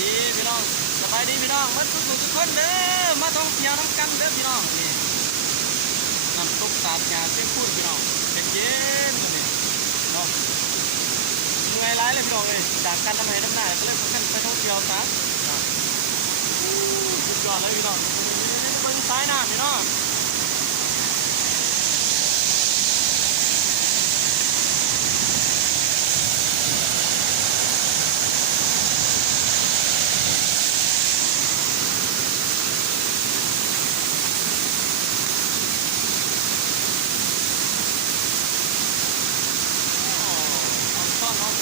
ดีพี่น้องสบายดีพี่น้องมาทุกคนเด้อมาท่องเที่ยวทั้งกันเด้อพี่น้องนี่น้ำตกตาดงาเส้นพูดพี่น้องเป็นเย็นตัวนี้เนาะเหนื่อยร้ายเลยพี่น้องเลยจากการทำให้น้ำหนักก็เลยพากันไปท่องเที่ยวซะสุดยอดเลยพี่น้องนี่เบิ้งซ้ายหน้าพี่น้อง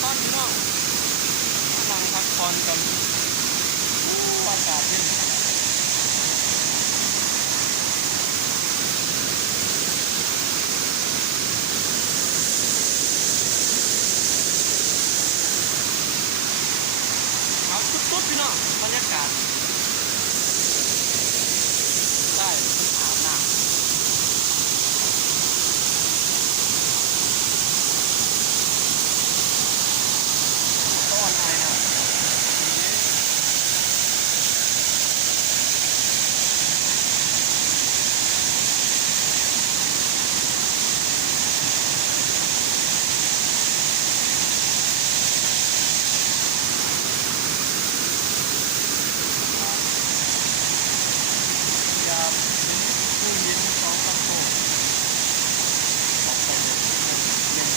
ตอนพี่น้องนั่งพักผ่อนกันอากาศเย็นเอาสุดๆพี่น้องบรรยากาศได้อาบน้ำต้อนไอนะตู้เย็นสองตับโตออกไปเลยเย็น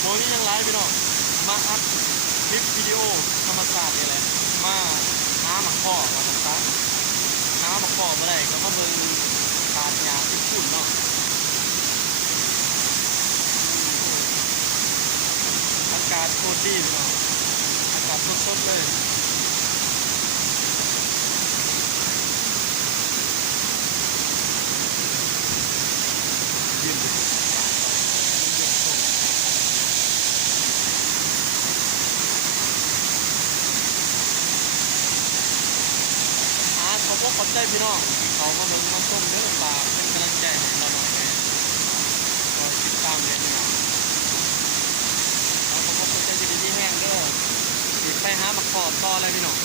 โมนี่ยังไลฟ์พี่น้องมาอัดคลิปวิดีโอธรรมศาสตร์นี่แหละมาหาหมักข้อมาต่างๆหาหมักข้อมาได้ก็มาเบิ่งตาดยาที่ขุ่นเนาะอากาศโคตรดีพี่น้องอากาศสดๆเลยเย็นขอบใจพี่น้องที่เขามาเบิ่งมาชมเด้อฝากเป็นกำลังใจให้เราหน่อยแม่คอยติดตามเรื่อยๆเอาขอบใจดีๆแห้งเด้อสิไปหาบักขอบต่อเลยพี่น้อง